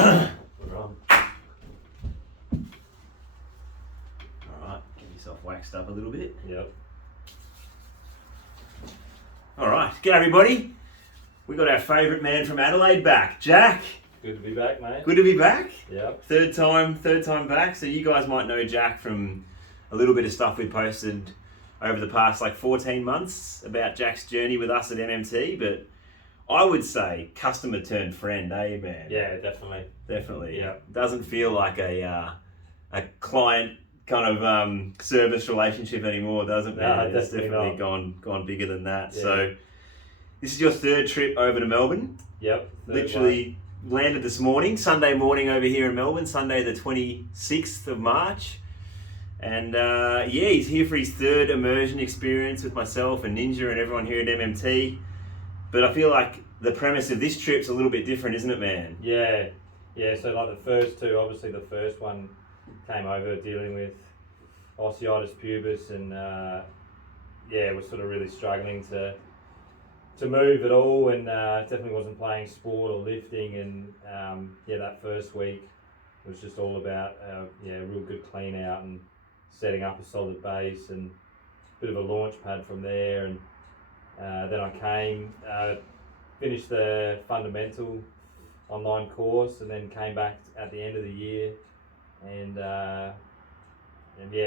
We're on. Alright, get yourself waxed up a little bit. Yep. Alright, g'day everybody. We got our favourite man from Adelaide back, Jack. Good to be back, mate. Good to be back. Yep. Third time back. So you guys might know Jack from a little bit of stuff we posted over the past 14 months about Jack's journey with us at MMT, but I would say customer turned friend, eh, man? Yeah, definitely. Definitely. Yeah. Doesn't feel like a client kind of service relationship anymore, does it, man? No, It's definitely gone bigger than that. Yeah. So this is your third trip over to Melbourne. Yep. Literally landed this morning, Sunday morning over here in Melbourne, Sunday the 26th of March. And he's here for his third immersion experience with myself and Ninja and everyone here at MMT. But I feel like the premise of this trip's a little bit different, isn't it, man? Yeah. So the first two, obviously the first one came over dealing with osteitis pubis, and was sort of really struggling to move at all, and definitely wasn't playing sport or lifting, and that first week was just all about a real good clean out and setting up a solid base and a bit of a launch pad from there. And then I came, finished the fundamental online course, and then came back at the end of the year, and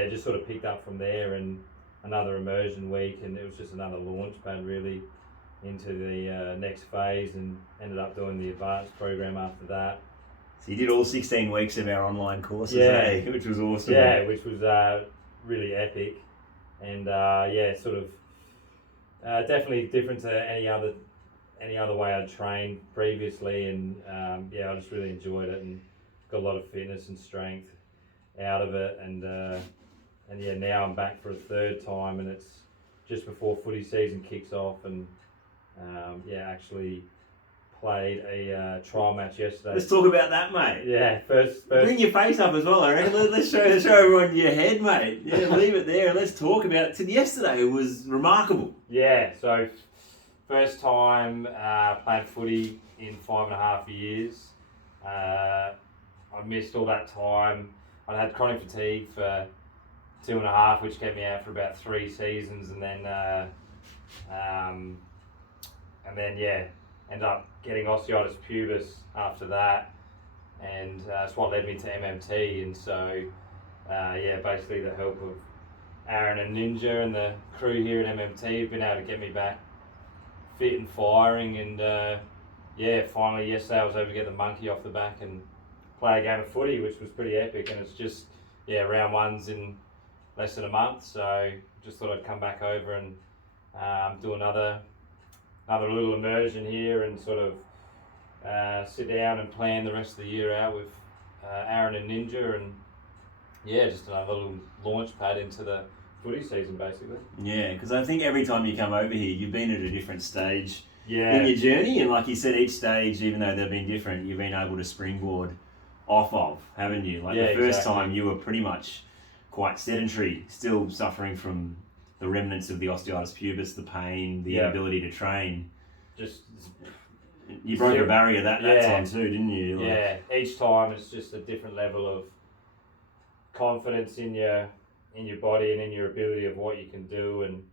just sort of picked up from there, and another immersion week, and it was just another launch pad really into the next phase, and ended up doing the advanced program after that. So you did all 16 weeks of our online courses, which was awesome. Yeah, which was really epic, and definitely different to any other way I'd trained previously, and I just really enjoyed it and got a lot of fitness and strength out of it, and now I'm back for a third time, and it's just before footy season kicks off, and actually played a trial match yesterday. Let's talk about that, mate. Yeah, first. Bring your face up as well, I reckon. Let's show everyone your head, mate. Yeah, leave it there and let's talk about it. Yesterday was remarkable. Yeah, so first time playing footy in 5.5 years. I missed all that time. I'd had chronic fatigue for 2.5, which kept me out for about 3 seasons, and then ended up getting osteitis pubis after that, and that's what led me to MMT. And so basically the help of Aaron and Ninja and the crew here at MMT have been able to get me back fit and firing, and finally yesterday I was able to get the monkey off the back and play a game of footy, which was pretty epic. And it's just round one's in less than a month, so just thought I'd come back over and do another little immersion here, and sort of sit down and plan the rest of the year out with Aaron and Ninja, and just another little launch pad into the footy season basically. Yeah, because I think every time you come over here, you've been at a different stage in Yeah. your journey, and like you said, each stage, even though they've been different, you've been able to springboard off of, haven't you? Like the first exactly. time you were pretty much quite sedentary, still suffering from the remnants of the osteitis pubis, the pain, the inability to train. Just You broke a barrier that time too, didn't you? each time it's just a different level of confidence in your body and in your ability of what you can do. And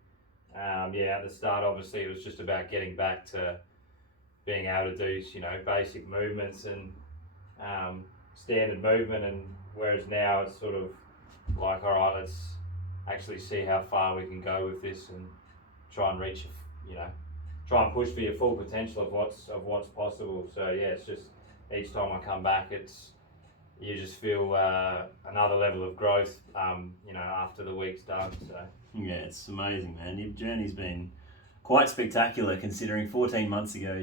at the start obviously it was just about getting back to being able to do basic movements and standard movement, and whereas now it's sort of like, all right, let's actually see how far we can go with this and try and reach try and push for your full potential of what's possible. So it's just each time I come back, you just feel another level of growth after the week's done. So it's amazing, man. Your journey's been quite spectacular, considering 14 months ago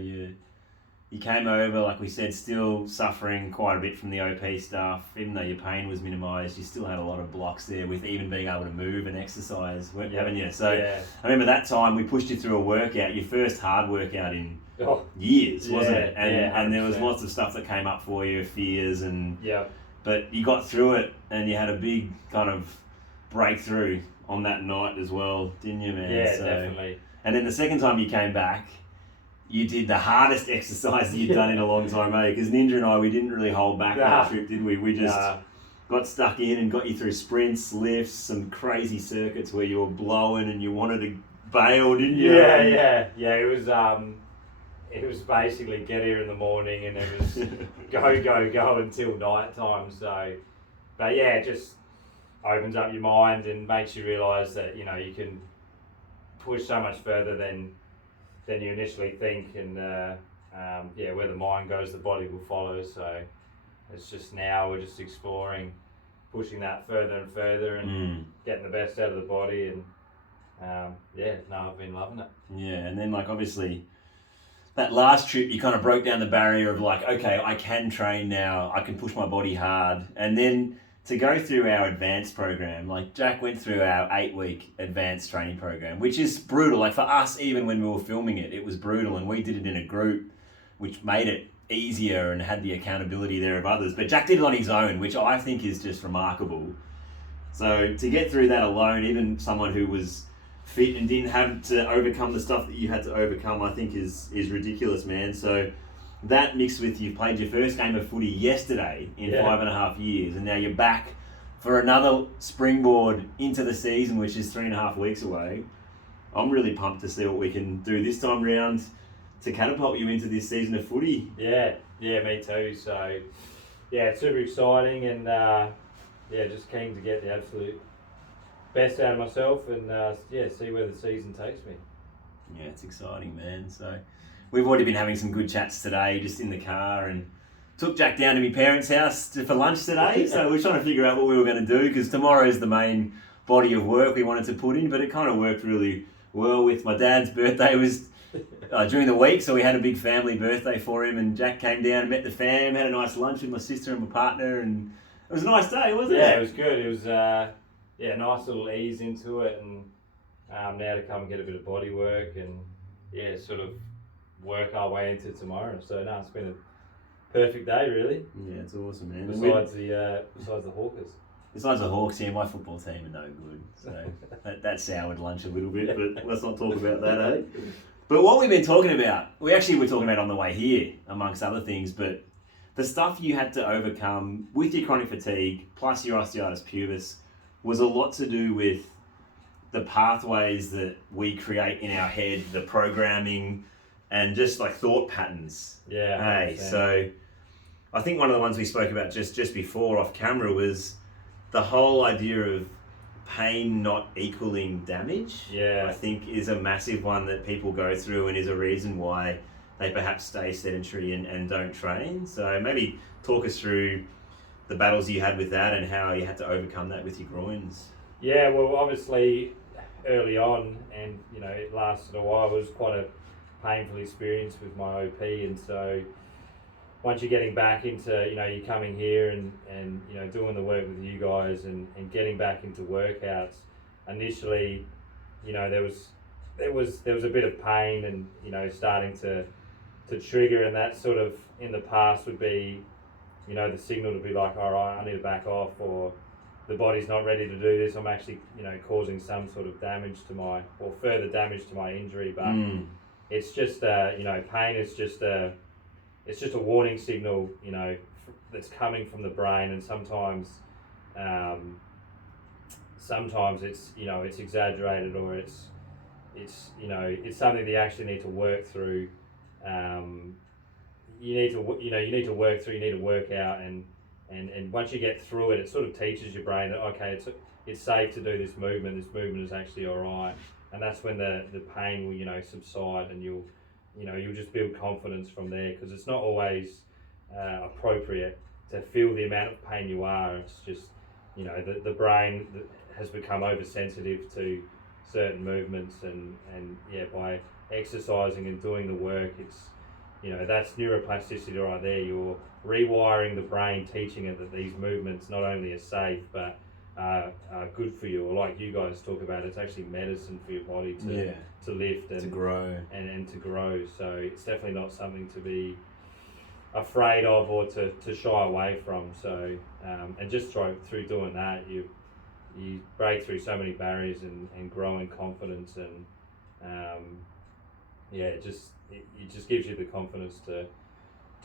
you came over, like we said, still suffering quite a bit from the OP stuff. Even though your pain was minimised, you still had a lot of blocks there with even being able to move and exercise, haven't you? So I remember that time we pushed you through a workout, your first hard workout in years, wasn't it? And there was lots of stuff that came up for you, fears, and but you got through it, and you had a big kind of breakthrough on that night as well, didn't you, man? Yeah, definitely. And then the second time you came back, you did the hardest exercise that you'd done in a long time, mate. Because Ninja and I, we didn't really hold back that trip, did we? We just got stuck in and got you through sprints, lifts, some crazy circuits where you were blowing and you wanted to bail, didn't you? Yeah. It was basically get here in the morning and it was go until night time. So, but yeah, it just opens up your mind and makes you realise that you can push so much further than you initially think, and where the mind goes, the body will follow. So it's just now we're just exploring, pushing that further and further, and getting the best out of the body. And I've been loving it. Yeah, and then obviously that last trip, you kind of broke down the barrier of okay, I can train now, I can push my body hard, and then to go through our advanced program, Jack went through our 8-week advanced training program, which is brutal. For us, even when we were filming it, it was brutal, and we did it in a group, which made it easier and had the accountability there of others. But Jack did it on his own, which I think is just remarkable. So to get through that alone, even someone who was fit and didn't have to overcome the stuff that you had to overcome, I think is ridiculous, man. So that mixed with you played your first game of footy yesterday in 5.5 years, and now you're back for another springboard into the season, which is 3.5 weeks away. I'm really pumped to see what we can do this time round to catapult you into this season of footy. Yeah, me too. So it's super exciting, and just keen to get the absolute best out of myself and see where the season takes me. Yeah, it's exciting, man. So we've already been having some good chats today, just in the car, and took Jack down to my parents' house for lunch today. So we're trying to figure out what we were going to do, because tomorrow is the main body of work we wanted to put in, but it kind of worked really well with my dad's birthday was during the week, so we had a big family birthday for him, and Jack came down and met the fam, had a nice lunch with my sister and my partner, and it was a nice day, wasn't it? Yeah, it was good. It was nice little ease into it, and now to come and get a bit of body work and sort of work our way into tomorrow. So it's been a perfect day, really. Yeah, it's awesome, man. Besides the Hawkers. Besides the Hawks, my football team are no good. So that soured lunch a little bit, but let's not talk about that, eh? But what we've been talking about, we actually were talking about on the way here, amongst other things, but the stuff you had to overcome with your chronic fatigue, plus your osteitis pubis, was a lot to do with the pathways that we create in our head, the programming, and just thought patterns. Yeah. Hey, so I think one of the ones we spoke about just before off camera was the whole idea of pain not equaling damage. Yeah. I think is a massive one that people go through and is a reason why they perhaps stay sedentary and don't train. So maybe talk us through the battles you had with that and how you had to overcome that with your groins. Yeah, well, obviously early on, and it lasted a while. It was quite a painful experience with my OP, and so once you're getting back into, you're coming here and doing the work with you guys and getting back into workouts, initially, there was a bit of pain and, starting to trigger, and that sort of in the past would be, the signal to be like, all right, I need to back off, or the body's not ready to do this. I'm actually, causing some sort of damage or further damage to my injury, but it's just, pain is just it's just a warning signal, that's coming from the brain, and sometimes it's, it's exaggerated, or it's something that you actually need to work through. You need to work through. You need to work out, and once you get through it, it sort of teaches your brain that okay, it's safe to do this movement. This movement is actually all right, and that's when the pain will subside, and you'll just build confidence from there, because it's not always appropriate to feel the amount of pain you are. It's just, the brain has become oversensitive to certain movements, and by exercising and doing the work, it's, that's neuroplasticity right there. You're rewiring the brain, teaching it that these movements not only are safe, but are good for you, or like you guys talk about, it's actually medicine for your body to lift and to grow and to grow. So it's definitely not something to be afraid of or to shy away from. So and just through doing that, you break through so many barriers and grow in confidence, and it just gives you the confidence to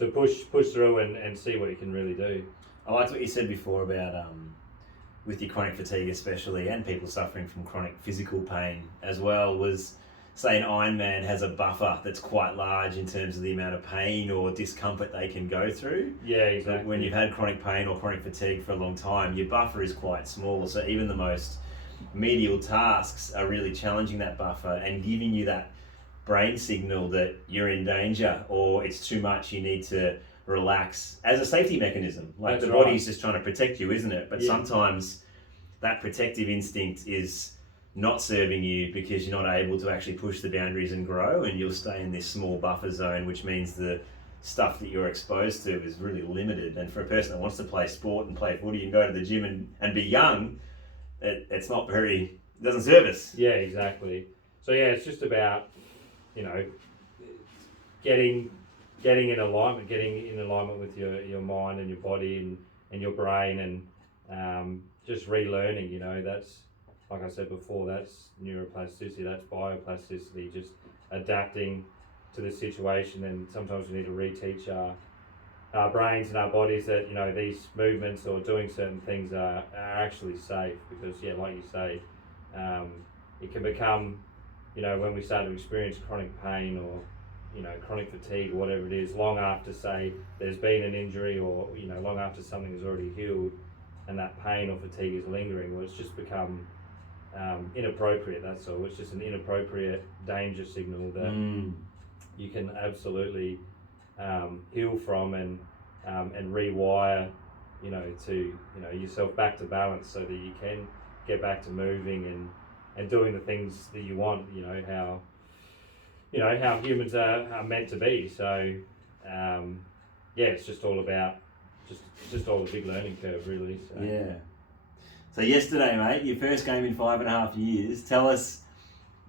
push through and see what you can really do. I liked what you said before about with your chronic fatigue especially, and people suffering from chronic physical pain as well, was say an Ironman has a buffer that's quite large in terms of the amount of pain or discomfort they can go through. Yeah, exactly. When you've had chronic pain or chronic fatigue for a long time, your buffer is quite small, so even the most medial tasks are really challenging that buffer and giving you that brain signal that you're in danger or it's too much, you need to relax as a safety mechanism. Like That's the right. body's just trying to protect you, isn't it? But Yeah. sometimes that protective instinct is not serving you because you're not able to actually push the boundaries and grow, and you'll stay in this small buffer zone, which means the stuff that you're exposed to is really limited. And for a person that wants to play sport and play footy and go to the gym and be young, it's not very, it doesn't serve us. Yeah, exactly. So yeah, it's just about, you know, getting in alignment with your mind and your body and your brain, and just relearning. You know, that's, like I said before, that's neuroplasticity, that's bioplasticity, just adapting to the situation. And sometimes we need to reteach our brains and our bodies that, you know, these movements or doing certain things are actually safe, because yeah, like you say, it can become, you know, when we start to experience chronic pain or, you know, chronic fatigue or whatever it is, long after, say, there's been an injury, or, you know, long after something has already healed and that pain or fatigue is lingering, well, it's just become inappropriate, that's all. It's just an inappropriate danger signal that you can absolutely heal from and rewire, you know, to, you know, yourself back to balance so that you can get back to moving and doing the things that you want, you know, how humans are meant to be. So yeah, it's just all about just all a big learning curve, really. So. Yeah. So yesterday, mate, your first game in 5.5 years. Tell us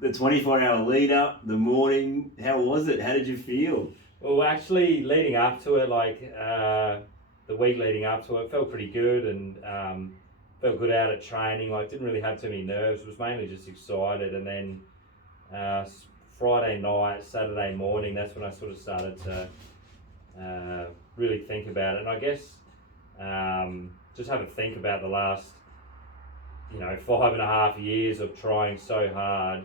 the 24-hour lead up, the morning. How was it? How did you feel? Well, actually, leading up to it, like the week leading up to it, felt pretty good, and felt good out at training. Like, didn't really have too many nerves. Was mainly just excited. And then Friday night, Saturday morning, that's when I sort of started to really think about it. And I guess just have a think about the last, you know, 5.5 years of trying so hard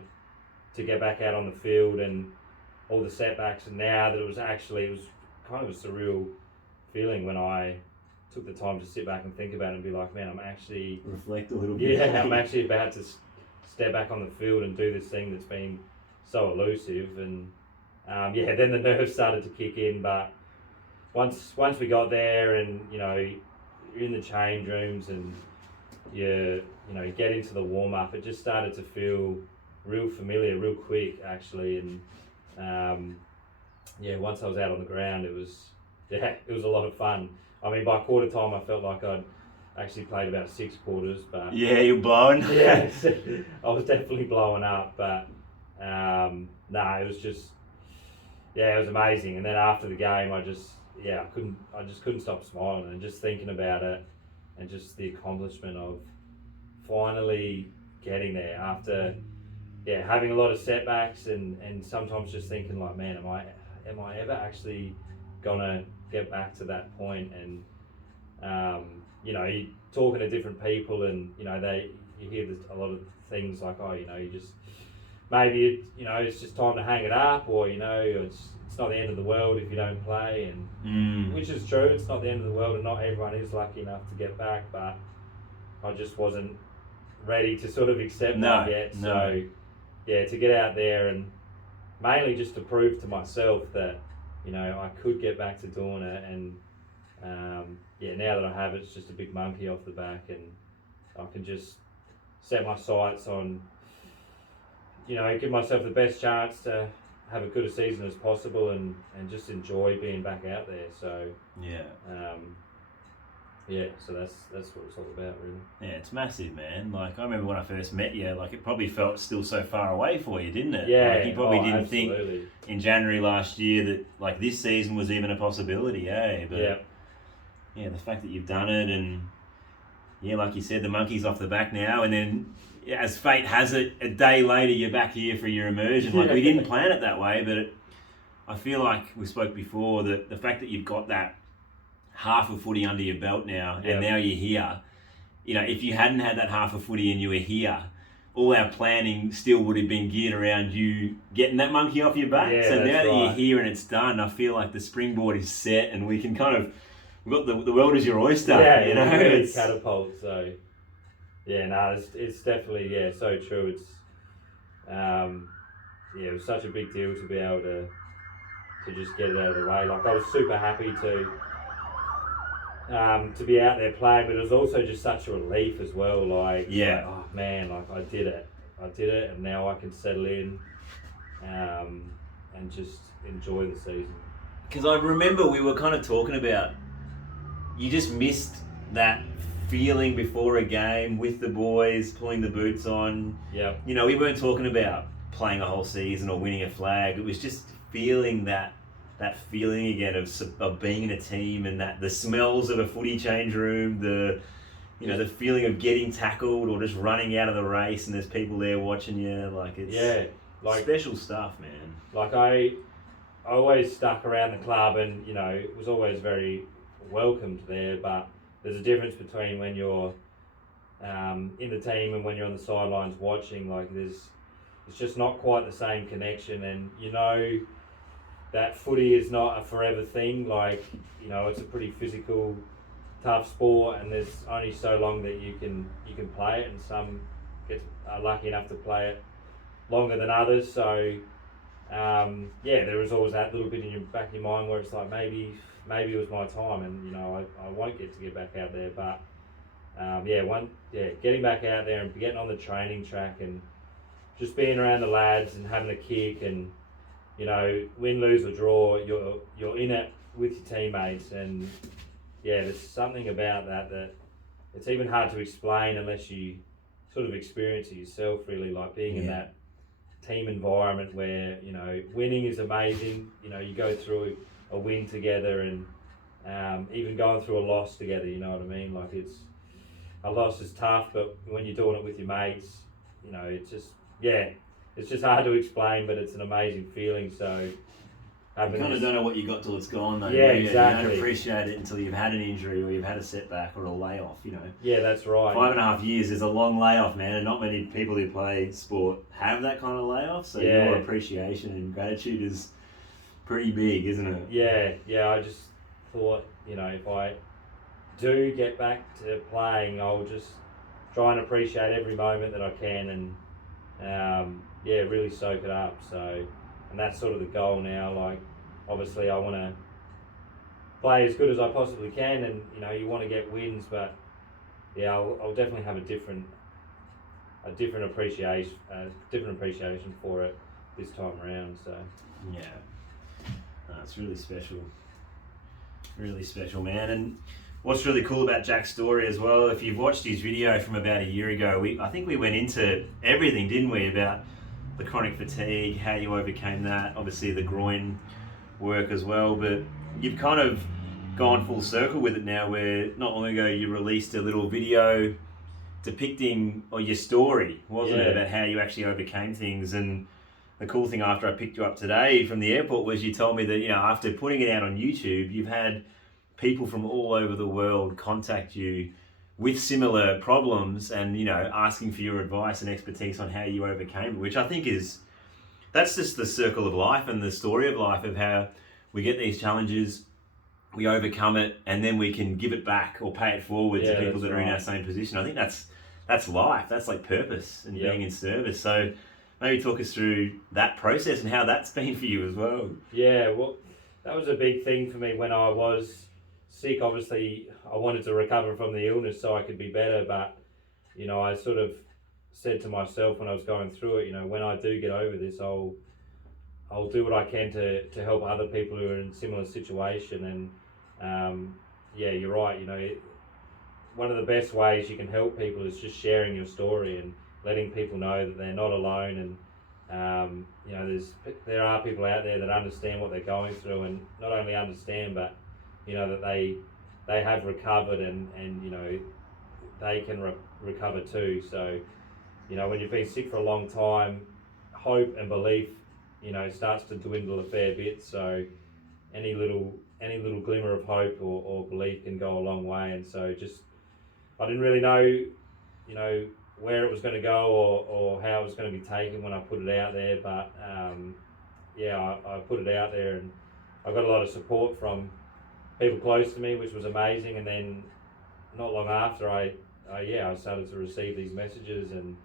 to get back out on the field and all the setbacks. And now that it was kind of a surreal feeling when I took the time to sit back and think about it and be like, man, I'm actually... Reflect a little bit. Yeah, I'm actually about to step back on the field and do this thing that's been so elusive. And yeah, then the nerves started to kick in. But once we got there and, you know, you're in the change rooms and you get into the warm-up, it just started to feel real familiar, real quick, actually. And yeah, once I was out on the ground, it was a lot of fun. I mean, by quarter time, I felt like I'd actually played about 6 quarters, but Yeah, you're blowing. yeah, I was definitely blowing up. But it was just, yeah, it was amazing. And then after the game, I just couldn't stop smiling and just thinking about it, and just the accomplishment of finally getting there after having a lot of setbacks, and sometimes just thinking like, man, am I ever actually gonna get back to that point? And you know, you talking to different people, and you know, you hear a lot of things like, oh, you know, you just maybe it's just time to hang it up, or, you know, it's not the end of the world if you don't play, and which is true, it's not the end of the world, and not everyone is lucky enough to get back, but I just wasn't ready to sort of accept that yet. So yeah, to get out there and mainly just to prove to myself that, you know, I could get back to doing it. And now that I have it, it's just a big monkey off the back, and I can just set my sights on, you know, give myself the best chance to have a good a season as possible, and just enjoy being back out there. So so that's what it's all about, really. Yeah, it's massive, man. Like, I remember when I first met you, like, it probably felt still so far away for you, didn't it? Yeah. Like, you probably didn't absolutely. think in January last year that, like, this season was even a possibility, eh? But yeah, the fact that you've done it, and yeah, like you said, the monkey's off the back now, and then as fate has it, a day later you're back here for your immersion. Like, we didn't plan it that way, but I feel like we spoke before that the fact that you've got that half a footy under your belt now, and now you're here. You know, if you hadn't had that half a footy and you were here, all our planning still would have been geared around you getting that monkey off your back. So now that you're here and it's done, I feel like the springboard is set and we can kind of, we've got the world is your oyster. Yeah, you know, really it's catapult. So, yeah, no, it's definitely, so true. It's, it was such a big deal to be able to just get it out of the way. Like, I was super happy to be out there playing, but it was also just such a relief as well. Like, oh man, like I did it, and now I can settle in, and just enjoy the season. Because I remember we were kind of talking about, you just missed that feeling before a game with the boys, pulling the boots on. Yeah. You know, we weren't talking about playing a whole season or winning a flag. It was just feeling that feeling again of being in a team, and that the smells of a footy change room, the feeling of getting tackled or just running out of the race and there's people there watching you. Like, it's special stuff, man. Like, I always stuck around the club and, you know, it was always very welcomed there, but there's a difference between when you're in the team and when you're on the sidelines watching. Like, it's just not quite the same connection, and you know that footy is not a forever thing. Like, you know, it's a pretty physical, tough sport, and there's only so long that you can play it, and some are lucky enough to play it longer than others. So there was always that little bit in your back of your mind where it's like, maybe it was my time, and you know, I won't get to get back out there. But getting back out there and getting on the training track and just being around the lads and having a kick, and you know, win, lose or draw, you're in it with your teammates, and there's something about that it's even hard to explain unless you sort of experience it yourself, really. Like, being in that team environment where, you know, winning is amazing. You know, you go through a win together, and even going through a loss together, you know what I mean? Like, a loss is tough, but when you're doing it with your mates, you know, it's just hard to explain, but it's an amazing feeling. So you kind of don't know what you got till it's gone, though. Yeah, exactly. You don't appreciate it until you've had an injury or you've had a setback or a layoff, you know. Yeah, that's right. 5.5 years is a long layoff, man, and not many people who play sport have that kind of layoff. So your appreciation and gratitude is pretty big, isn't it? Yeah. I just thought, you know, if I do get back to playing, I'll just try and appreciate every moment that I can, and really soak it up. So, and that's sort of the goal now. Like, obviously I want to play as good as I possibly can, and you know, you want to get wins, but I'll definitely have a different appreciation for it this time around. So it's really special, man. And what's really cool about Jack's story as well, if you've watched his video from about a year ago, I think we went into everything, didn't we, about the chronic fatigue, how you overcame that, obviously the groin work as well, but you've kind of gone full circle with it now, where not long ago you released a little video depicting your story, wasn't it, about how you actually overcame things. And the cool thing, after I picked you up today from the airport, was you told me that, you know, after putting it out on YouTube, you've had people from all over the world contact you with similar problems and, you know, asking for your advice and expertise on how you overcame it, which I think that's just the circle of life and the story of life, of how we get these challenges, we overcome it, and then we can give it back or pay it forward to people that are in our same position. I think that's life. That's like purpose and being in service. So maybe talk us through that process and how that's been for you as well. Yeah, well, that was a big thing for me when I was sick. Obviously, I wanted to recover from the illness so I could be better, but, you know, I sort of said to myself when I was going through it, you know, when I do get over this, I'll do what I can to help other people who are in a similar situation. And you're right, you know, one of the best ways you can help people is just sharing your story and letting people know that they're not alone. And you know, there are people out there that understand what they're going through, and not only understand, but you know, that they have recovered, and you know, they can recover too. So, you know, when you've been sick for a long time, hope and belief starts to dwindle a fair bit. So any little glimmer of hope or belief can go a long way. And so I didn't really know, where it was going to go or how it was going to be taken when I put it out there. But I put it out there, and I got a lot of support from people close to me, which was amazing. And then not long after, I started to receive these messages, and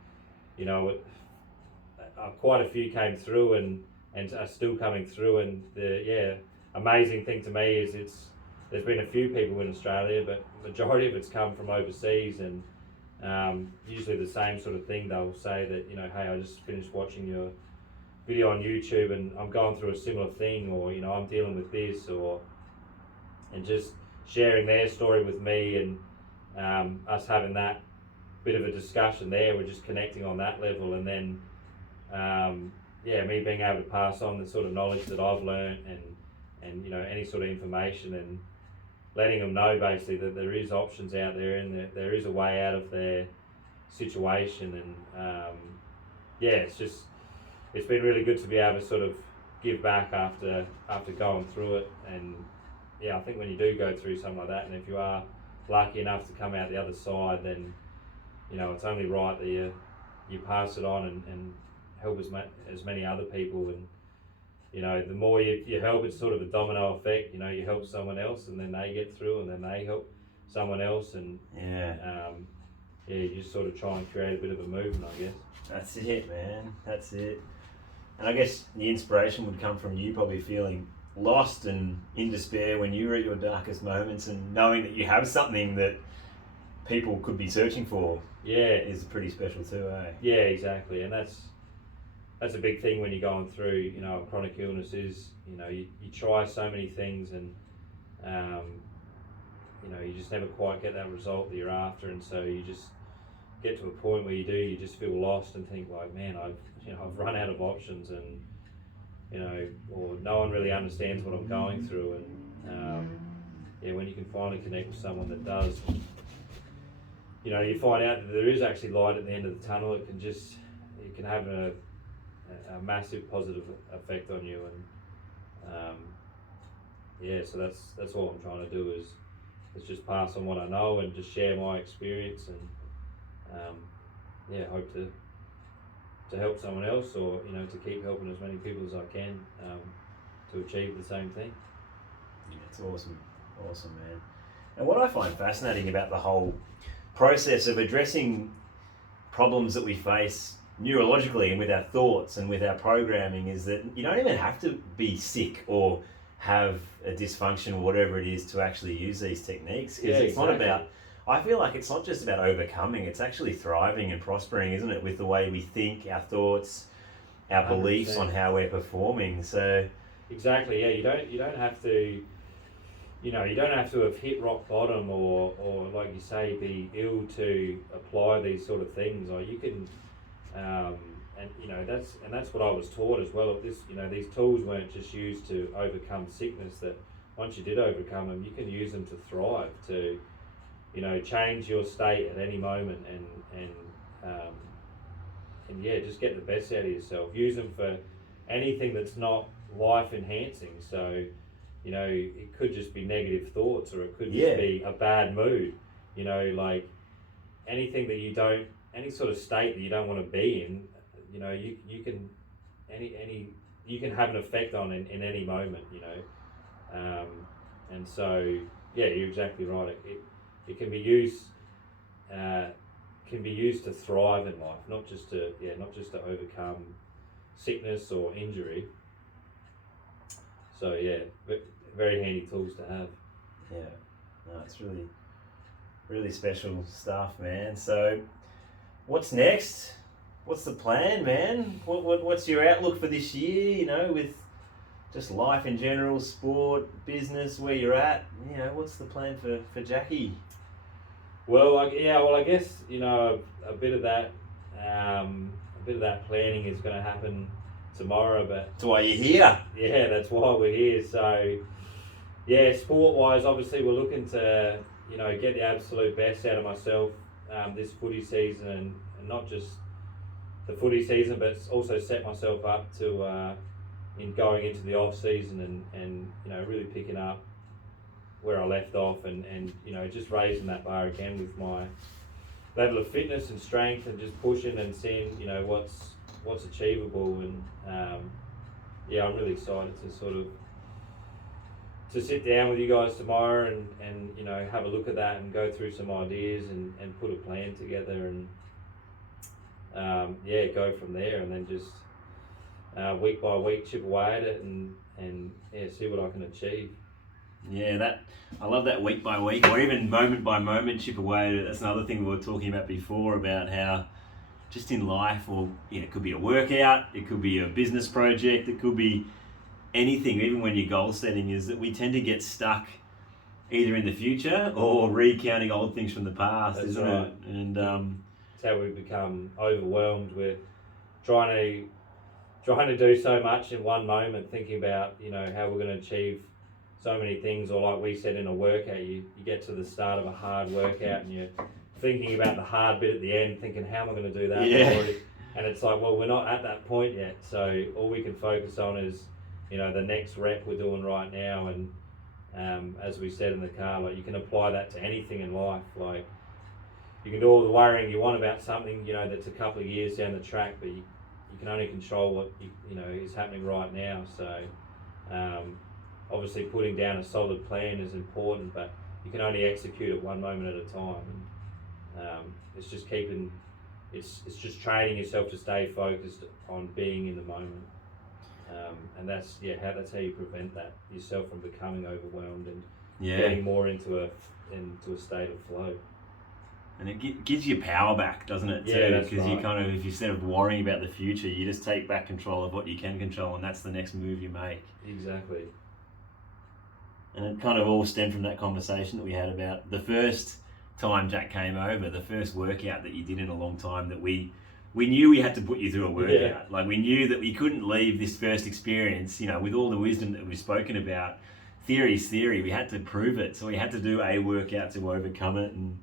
quite a few came through and are still coming through. And the amazing thing to me is there's been a few people in Australia, but majority of it's come from overseas. And usually the same sort of thing. They'll say that, hey, I just finished watching your video on YouTube and I'm going through a similar thing, or I'm dealing with this, and just sharing their story with me, and us having that bit of a discussion there. We're just connecting on that level, and then me being able to pass on the sort of knowledge that I've learned, and any sort of information, and letting them know basically that there is options out there, and there is a way out of their situation. And it's been really good to be able to sort of give back after going through it. And I think when you do go through something like that, and if you are lucky enough to come out the other side, then it's only right that you pass it on and help as many other people. And the more you help, it's sort of a domino effect. You help someone else, and then they get through, and then they help someone else, and you just sort of try and create a bit of a movement, I guess. That's it, man. That's it. And I guess the inspiration would come from you probably feeling lost and in despair when you were at your darkest moments, and knowing that you have something that people could be searching for. Is pretty special too, eh? Yeah, exactly. And that's a big thing when you're going through, a chronic illness. Is you try so many things, and you just never quite get that result that you're after, and so you just get to a point where you just feel lost and think like, man, I've run out of options, and or no one really understands what I'm going through. And when you can finally connect with someone that does, you find out that there is actually light at the end of the tunnel. It can have a massive positive effect on you. And so that's all I'm trying to do is just pass on what I know and just share my experience, and hope to help someone else, or to keep helping as many people as I can to achieve the same thing. Yeah, it's awesome, man. And what I find fascinating about the whole process of addressing problems that we face neurologically and with our thoughts and with our programming is that you don't even have to be sick or have a dysfunction or whatever it is to actually use these techniques. Because it's not about, I feel like it's not just about overcoming, it's actually thriving and prospering, isn't it? With the way we think, our thoughts, our beliefs 100%. On how we're performing. So exactly, yeah, you don't have to, you don't have to have hit rock bottom or like you say, be ill to apply these sort of things. Or you can, that's what I was taught as well. These tools weren't just used to overcome sickness. That once you did overcome them, you can use them to thrive, to change your state at any moment, and just get the best out of yourself. Use them for anything that's not life enhancing. So it could just be negative thoughts, or it could just be a bad mood. Like anything that any sort of state that you don't want to be in. You can have an effect on in any moment. And so you're exactly right. It can be used to thrive in life, not just to overcome sickness or injury. So very handy tools to have. Yeah, no, it's really, really special stuff, man. So, what's next? What's the plan, man? What's your outlook for this year? With just life in general, sport, business, where you're at. What's the plan for Jackie? Well, I guess a bit of that planning is going to happen tomorrow, but that's why you're here. Yeah, that's why we're here. So, sport-wise, obviously we're looking to get the absolute best out of myself this footy season, and not just the footy season, but also set myself up to in going into the off season and really picking up where I left off and just raising that bar again with my level of fitness and strength and just pushing and seeing what's achievable. And I'm really excited to sort of to sit down with you guys tomorrow and have a look at that and go through some ideas and put a plan together and go from there, and then just week by week chip away at it and see what I can achieve. Yeah, I love that week by week or even moment by moment chip away at it. That's another thing we were talking about before, about how just in life, or it could be a workout, it could be a business project, it could be anything, even when your goal setting, is that we tend to get stuck either in the future or recounting old things from the past. That's isn't right. it? And it's how we become overwhelmed with trying to do so much in one moment, thinking about how we're going to achieve so many things. Or like we said in a workout, you get to the start of a hard workout and you're thinking about the hard bit at the end, thinking, how am I going to do that? Yeah. And it's like, well, we're not at that point yet, so all we can focus on is the next rep we're doing right now. And as we said in the car, like, you can apply that to anything in life. Like, you can do all the worrying you want about something that's a couple of years down the track, but you can only control what is happening right now. So obviously putting down a solid plan is important, but you can only execute it one moment at a time. It's just it's training yourself to stay focused on being in the moment. And that's how you prevent that yourself from becoming overwhelmed and getting more into a state of flow. And it gives you power back, doesn't it? Yeah, too? Because you kind of, if instead of worrying about the future, you just take back control of what you can control, and that's the next move you make. Exactly. And it kind of all stemmed from that conversation that we had about the first time Jack came over, the first workout that you did in a long time, that we knew we had to put you through a workout. Yeah. Like, we knew that we couldn't leave this first experience, with all the wisdom that we've spoken about. Theory's theory, we had to prove it. So we had to do a workout to overcome it. And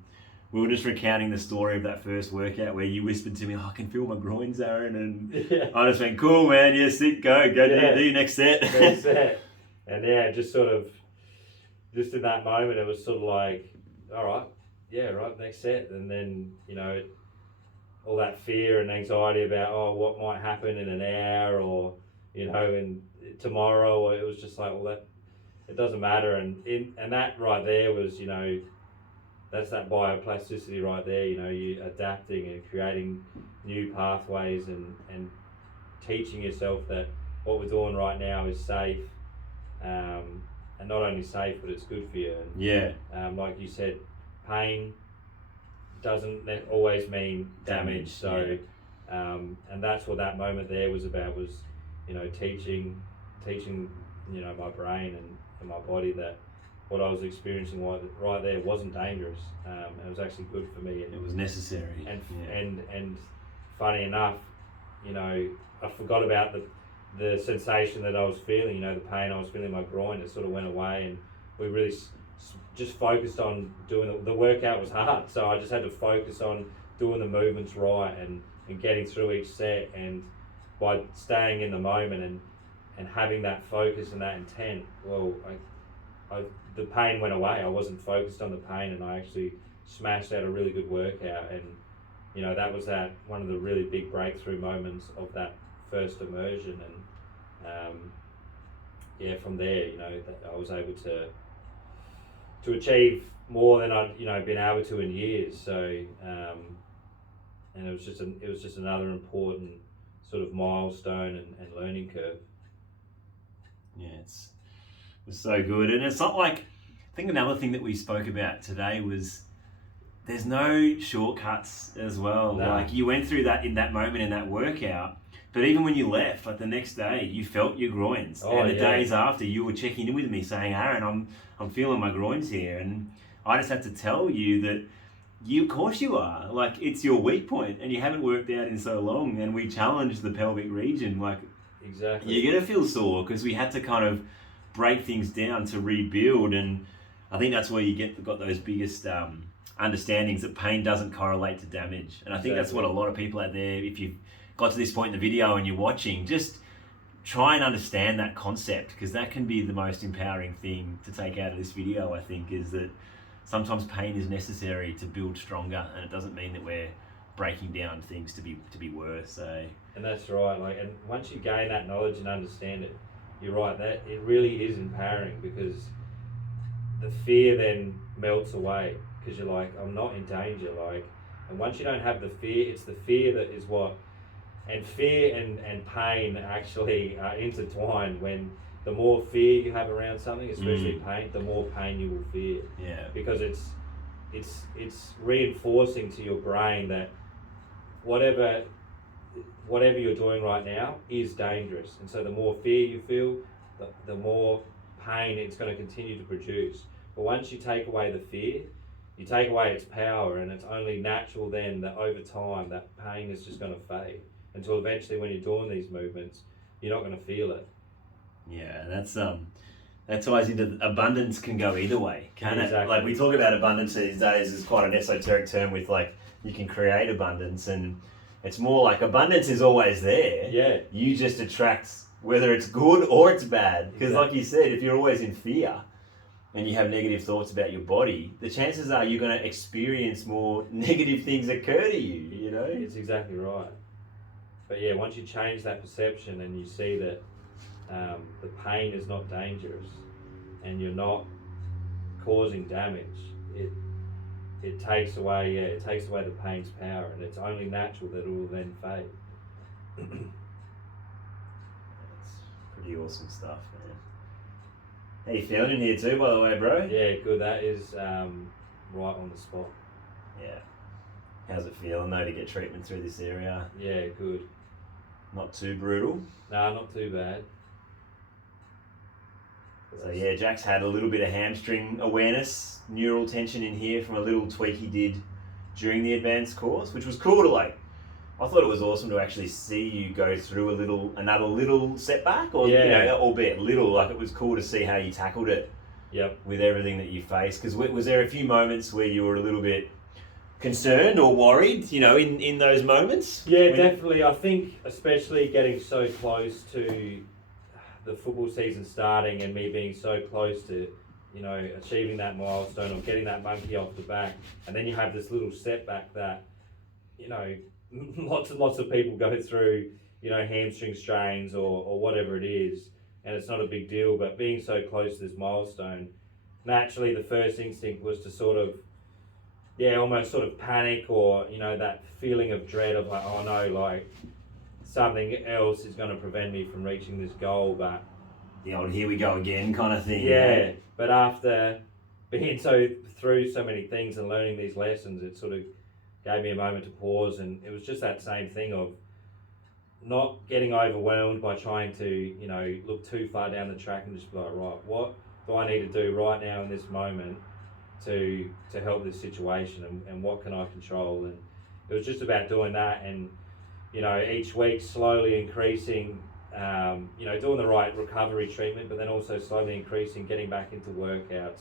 we were just recounting the story of that first workout where you whispered to me, I can feel my groins, Aaron. And I just went, cool, man, yeah, sick, go do your next set. Next set. And just sort of, just in that moment, it was sort of like, all right, next set. And then, all that fear and anxiety about, what might happen in an hour or, in tomorrow, or it was just like, well, that it doesn't matter. And that right there was, that's that bioplasticity right there, you adapting and creating new pathways and teaching yourself that what we're doing right now is safe, and not only safe, but it's good for you. And, like you said, pain doesn't always mean damage. So, and that's what that moment there was about, was, teaching, my brain and my body that what I was experiencing right there wasn't dangerous, and it was actually good for me. And it was necessary. And funny enough, I forgot about the sensation that I was feeling, the pain I was feeling in my groin. It sort of went away, and we really just focused on doing the workout was hard, so I just had to focus on doing the movements right and getting through each set. And by staying in the moment and having that focus and that intent, well, the pain went away. I wasn't focused on the pain, and I actually smashed out a really good workout. And that was one of the really big breakthrough moments of that first immersion. And from there, I was able to achieve more than I'd been able to in years. So and it was just another important sort of milestone and learning curve. Yeah, it was so good. And it's not like, I think another thing that we spoke about today was there's no shortcuts as well. No. Like, you went through that in that moment in that workout, but even when you left, like the next day, you felt your groins. And the days after, you were checking in with me saying, Aaron, I'm feeling my groins here. And I just had to tell you that of course you are. Like, it's your weak point and you haven't worked out in so long. And we challenged the pelvic region. Like, exactly, you're going to feel sore, because we had to kind of break things down to rebuild. And I think that's where you got those biggest understandings that pain doesn't correlate to damage. And I think that's what a lot of people out there, if you've got to this point in the video and you're watching, just try and understand that concept, because that can be the most empowering thing to take out of this video, I think, is that sometimes pain is necessary to build stronger, and it doesn't mean that we're breaking down things to be worse. So, and that's right. Like, and once you gain that knowledge and understand it, you're right. That it really is empowering, because the fear then melts away, because you're like, I'm not in danger. Like, and once you don't have the fear, it's the fear that is what. And fear and pain actually are intertwined. When the more fear you have around something, especially pain, the more pain you will fear. Yeah. Because it's reinforcing to your brain that whatever you're doing right now is dangerous. And so the more fear you feel, the more pain it's going to continue to produce. But once you take away the fear, you take away its power, and it's only natural then that over time that pain is just going to fade. Until eventually, when you're doing these movements, you're not going to feel it. Yeah, that ties into abundance. Can go either way, can Exactly. it? Like, we talk about abundance these days as quite an esoteric term, with like, you can create abundance, and it's more like abundance is always there. Yeah. You just attract whether it's good or it's bad. Because Exactly. like you said, if you're always in fear and you have negative thoughts about your body, the chances are you're going to experience more negative things occur to you. You know. It's exactly right. But yeah, once you change that perception and you see that the pain is not dangerous and you're not causing damage, it takes away the pain's power, and it's only natural that it will then fade. That's pretty awesome stuff, man. How you feeling in here too, by the way, bro? Yeah, good. That is right on the spot. Yeah. How's it feeling though to get treatment through this area? Yeah, good. Not too brutal. Nah, not too bad. So yeah, Jack's had a little bit of hamstring awareness, neural tension in here from a little tweak he did during the advanced course, which was cool to like. I thought it was awesome to actually see you go through another little setback, or Yeah. you know, albeit little. Like, it was cool to see how you tackled it. Yep. With everything that you faced, because was there a few moments where you were a little bit concerned or worried, you know, in those moments? Yeah, definitely. I think especially getting so close to the football season starting, and me being so close to, you know, achieving that milestone or getting that monkey off the back, and then you have this little setback that, you know, lots and lots of people go through, you know, hamstring strains or whatever it is, and it's not a big deal. But being so close to this milestone, naturally the first instinct was to sort of, almost sort of panic, or, you know, that feeling of dread of like, oh no, like something else is going to prevent me from reaching this goal. But The old here we go again kind of thing. yeah, but after being through so many things and learning these lessons, it sort of gave me a moment to pause, and it was just that same thing of not getting overwhelmed by trying to, you know, look too far down the track, and just be like, right, what do I need to do right now in this moment to help this situation, and what can I control? And it was just about doing that, and, you know, each week slowly increasing, you know, doing the right recovery treatment, but then also slowly increasing, getting back into workouts,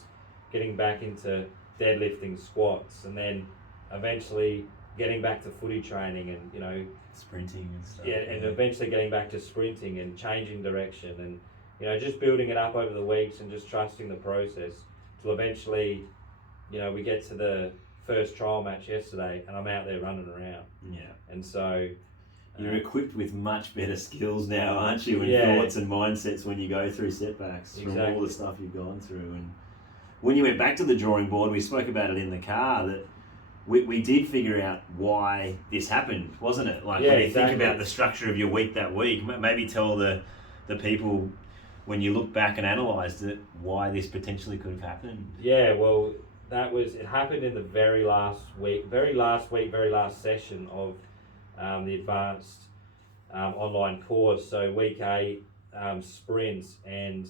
getting back into deadlifting, squats, and then eventually getting back to footy training, and, you know, sprinting and stuff. yeah, and eventually getting back to sprinting and changing direction, and, you know, just building it up over the weeks and just trusting the process till eventually, you know, we get to the first trial match yesterday, and I'm out there running around. Yeah. And so You're equipped with much better skills now, aren't you? And Yeah. thoughts and mindsets when you go through setbacks from all Exactly. the stuff you've gone through. And when you went back to the drawing board, we spoke about it in the car, that we did figure out why this happened, wasn't it? Like, Yeah, when you exactly. think about the structure of your week that week, maybe tell the people, when you look back and analysed it, why this potentially could have happened. yeah, well, it happened in the very last session of the advanced online course. So week 8 sprints, and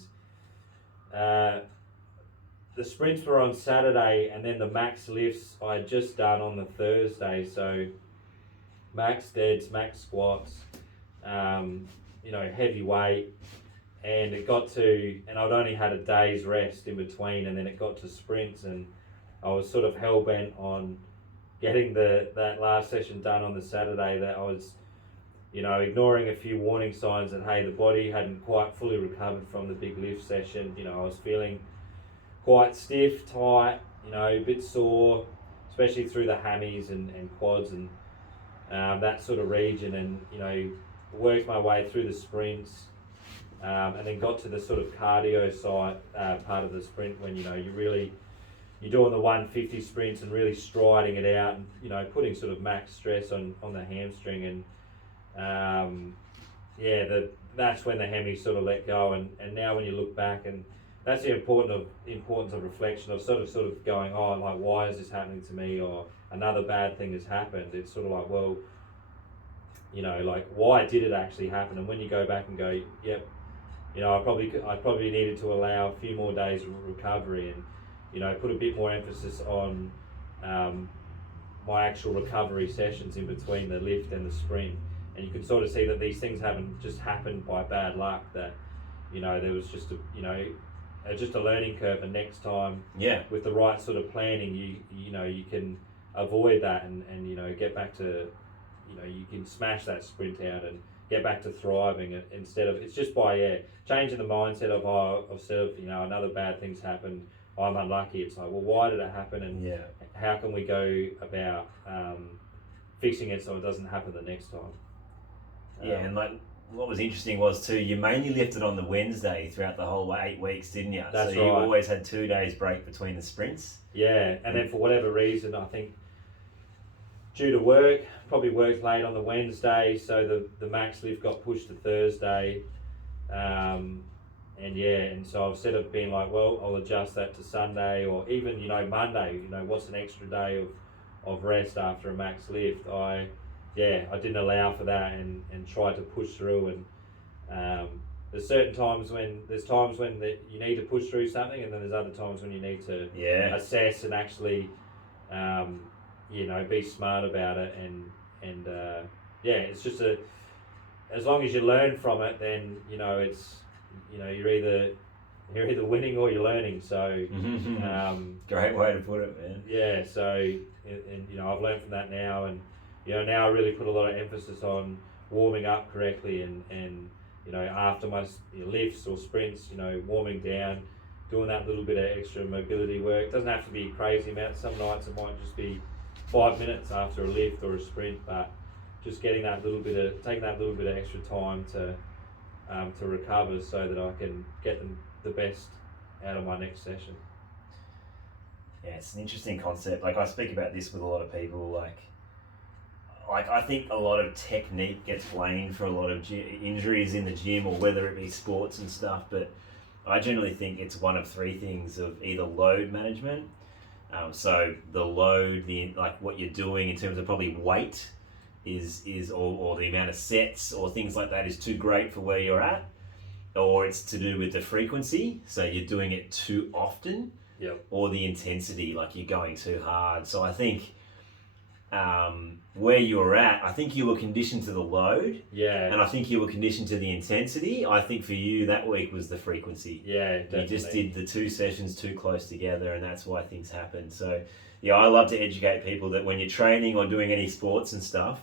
the sprints were on Saturday, and then the max lifts I had just done on the Thursday. So max deads, max squats, you know, heavy weight, and it got to, and I'd only had a day's rest in between, and then it got to sprints, and I was sort of hell-bent on getting that last session done on the Saturday. That I was ignoring a few warning signs that, hey, the body hadn't quite fully recovered from the big lift session. I was feeling quite stiff, tight, a bit sore, especially through the hammies and quads and that sort of region, and worked my way through the sprints, and then got to the sort of cardio side part of the sprint when you're doing the 150 sprints and really striding it out, and putting sort of max stress on the hamstring, and that's when the hammies sort of let go, and now when you look back, and that's the importance of reflection, of sort of going, oh, like, why is this happening to me, or another bad thing has happened. It's sort of like, well, like, why did it actually happen? And when you go back and go, yep, I probably needed to allow a few more days of recovery, and put a bit more emphasis on my actual recovery sessions in between the lift and the sprint. And you can sort of see that these things haven't just happened by bad luck, that there was just a learning curve, and next time, with the right sort of planning, you can avoid that, and get back to, you can smash that sprint out and get back to thriving, instead of, it's just by changing the mindset of instead of another bad thing's happened, I'm unlucky. It's like, well, why did it happen, and how can we go about fixing it so it doesn't happen the next time? And like, what was interesting was too, you mainly lifted on the Wednesday throughout the whole 8 weeks, didn't you? That's so right. You always had 2 days break between the sprints. Yeah, and then for whatever reason, I think due to work, probably worked late on the Wednesday, so the max lift got pushed to Thursday, and so instead of being like, well, I'll adjust that to Sunday, or even Monday, what's an extra day of rest after a max lift, I didn't allow for that, and tried to push through, and there's times when you need to push through something, and then there's other times when you need to assess and actually be smart about it, and it's just as long as you learn from it, then it's you're either winning or you're learning. So great way to put it, man. Yeah, so and I've learned from that now, and now I really put a lot of emphasis on warming up correctly, and after my lifts or sprints, warming down, doing that little bit of extra mobility work. It doesn't have to be a crazy amount. Some nights it might just be 5 minutes after a lift or a sprint, but just taking that little bit of extra time to recover, so that I can get the best out of my next session. Yeah, it's an interesting concept. Like, I speak about this with a lot of people. Like I think a lot of technique gets blamed for a lot of injuries in the gym, or whether it be sports and stuff. But I generally think it's one of 3 things: of either load management, so the load, what you're doing in terms of probably weight is or the amount of sets or things like that is too great for where you're at, or it's to do with the frequency, so you're doing it too often, or the intensity, like you're going too hard. So I think where you were at, I think you were conditioned to the load, and I think you were conditioned to the intensity. I think for you that week was the frequency. Definitely. You just did the 2 sessions too close together, and that's why things happen. So I love to educate people that when you're training or doing any sports and stuff,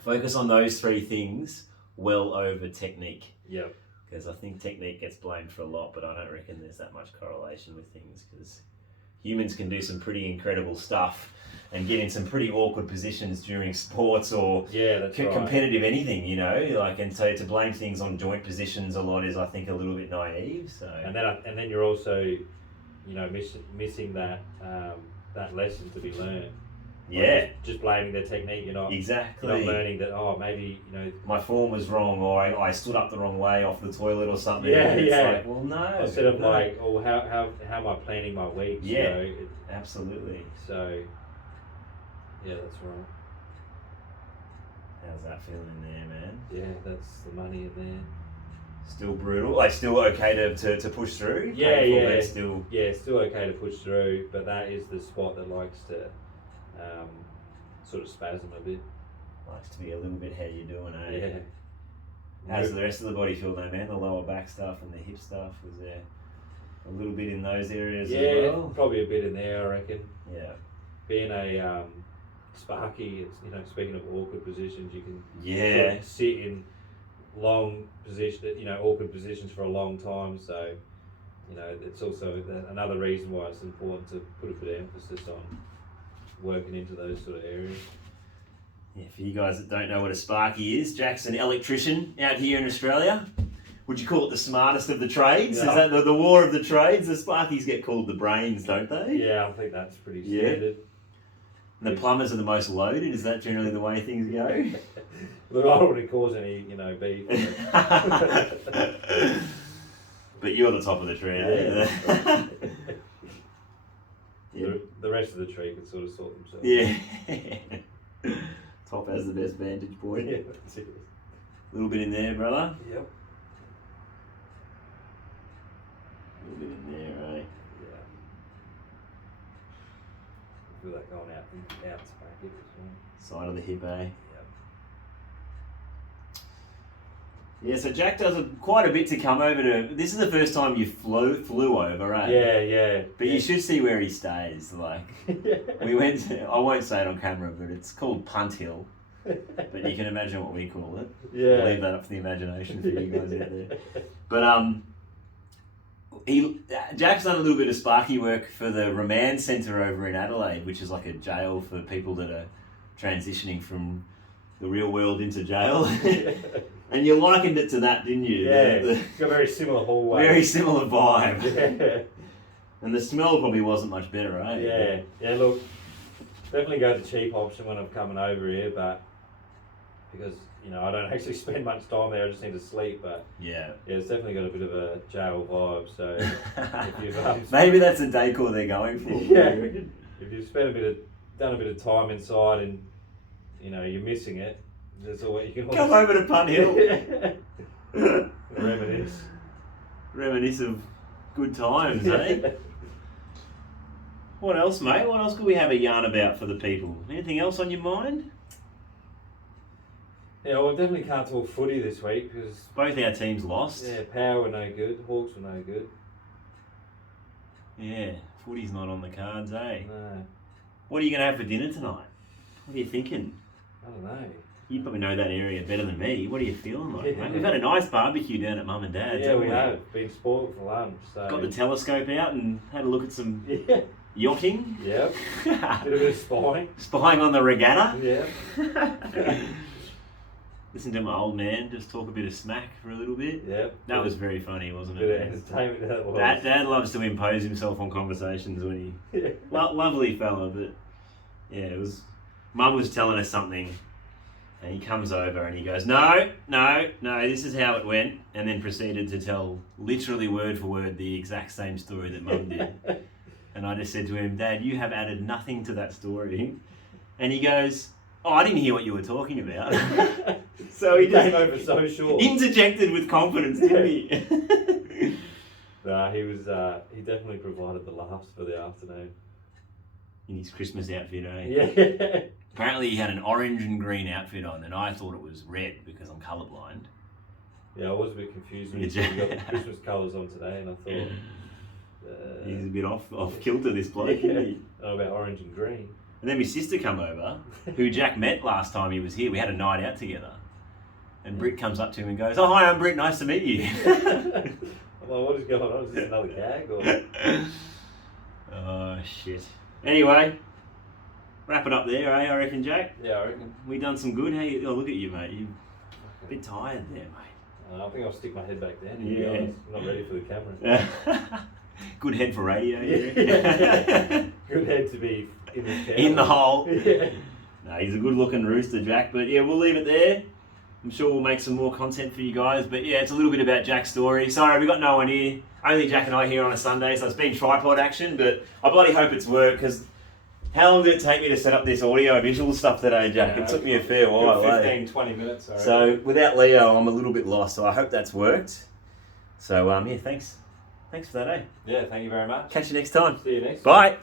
focus on those 3 things well over technique. Because I think technique gets blamed for a lot, but I don't reckon there's that much correlation with things, because humans can do some pretty incredible stuff and get in some pretty awkward positions during sports or competitive anything, and so to blame things on joint positions a lot is, I think, a little bit naive. So and then you're also missing that lesson to be learned. Just blaming the technique. You're not learning that, maybe my form was wrong, or I stood up the wrong way off the toilet or something. It's like, well, no. Instead of like, how am I planning my weeks? Absolutely. So that's right. How's that feeling in there, man? Yeah, that's the money in there. Still brutal? Like, still okay to push through? Still okay to push through, but that is the spot that likes to sort of spasm a bit. Likes to be a little bit how you doing, eh? Yeah. How's the rest of the body feel though, man? The lower back stuff and the hip stuff, was there a little bit in those areas as well? Probably a bit in there, I reckon. Yeah. Being a Sparky, it's, you know, speaking of awkward positions, you can Yeah. sort of sit in long position, you know, awkward positions for a long time. So, you know, it's also another reason why it's important to put a bit of emphasis on working into those sort of areas. Yeah, for you guys that don't know what a Sparky is, Jack's an electrician out here in Australia. Would you call it the smartest of the trades? Yeah. Is that the war of the trades? The Sparkies get called the brains, don't they? Yeah, I think that's pretty standard. And the plumbers are the most loaded. Is that generally the way things go? Look, I don't want to cause any, you know, beef. But you're the top of the tree, Yeah. eh? Yeah. The rest of the tree can sort of sort themselves. Yeah. Top has the best vantage point. Yeah, that's it. A little bit in there, brother. Yep. A little bit in there, eh? Yeah. Feel that going out to back hip as well. Side of the hip, eh? Yep. Yeah, so Jack does quite a bit to come over to. This is the first time you flew over, eh? Yeah. But you should see where he stays. Like, we went to, I won't say it on camera, but it's called Punt Hill. But you can imagine what we call it. Yeah. I'll leave that up to the imagination for you guys out there. But Jack's done a little bit of Sparky work for the Remand Centre over in Adelaide, which is like a jail for people that are transitioning from the real world into jail. And you likened it to that, didn't you? Yeah, it's got a very similar hallway. Very similar vibe. Yeah. And the smell probably wasn't much better, right? Yeah, look, definitely go the cheap option when I'm coming over here, but because, you know, I don't actually spend much time there, I just need to sleep, but Yeah. it's definitely got a bit of a jail vibe, so if you've Maybe that's the decor they're going for. yeah, if you've done a bit of time inside and, you know, you're missing it, that's all you can Come over to Punt Hill. Reminisce. Reminisce of good times, eh? What else, mate? What else could we have a yarn about for the people? Anything else on your mind? Yeah, well, definitely can't talk footy this week because Both our teams lost. yeah, Power were no good, Hawks were no good. Yeah, footy's not on the cards, eh? No, What are you going to have for dinner tonight? What are you thinking? I don't know. You probably know that area better than me. What are you feeling like, Yeah. mate? We've had a nice barbecue down at Mum and Dad's. Yeah, haven't we have been spoiled for lunch. So Got the telescope out and had a look at some yeah, yachting. yep. Bit of spying. Spying on the regatta. Yeah. Listen to my old man just talk a bit of smack for a little bit. Yep. That was very funny, wasn't Bit of it? entertainment that was. Dad loves to impose himself on conversations when he... Yeah. Lovely fella, but... Yeah, it was... Mum was telling us something and he comes over and he goes, no, this is how it went, and then proceeded to tell literally word for word the exact same story that Mum did. And I just said to him, Dad, you have added nothing to that story. And he goes, oh, I didn't hear what you were talking about. So he came just over so short. interjected with confidence, didn't he? Nah, he was. He definitely provided the laughs for the afternoon. In his Christmas outfit, eh? Yeah. Apparently he had an orange and green outfit on, and I thought it was red because I'm colourblind. Yeah, I was a bit confused when he got the Christmas colours on today, and I thought. He's a bit off kilter, this bloke. Yeah. Isn't he? Oh, about orange and green. And then my sister come over, who Jack met last time he was here. We had a night out together. And Britt comes up to him and goes, oh, hi, I'm Britt, nice to meet you. I'm like, what is going on? Is this another gag? Or? Oh, shit. Anyway, wrap it up there, eh, I reckon, Jack? Yeah, I reckon. We done some good. Hey, oh, look at you, mate. You're a bit tired there, mate. I think I'll stick my head back down. Yeah. I'm not ready for the camera. Good head for radio. Yeah. Good head to be in the camera. In the hole. Yeah. No, he's a good looking rooster, Jack. But yeah, we'll leave it there. I'm sure we'll make some more content for you guys. But yeah, it's a little bit about Jack's story. Sorry, we got no one here. Only Jack and I here on a Sunday, so it's been tripod action. But I bloody hope it's worked, because how long did it take me to set up this audio visual stuff today, Jack? Yeah, it took me a fair while. 15, 20 minutes. Sorry. So without Leo, I'm a little bit lost. So I hope that's worked. So yeah, thanks for that, eh? Yeah, thank you very much. Catch you next time. See you next Bye. time.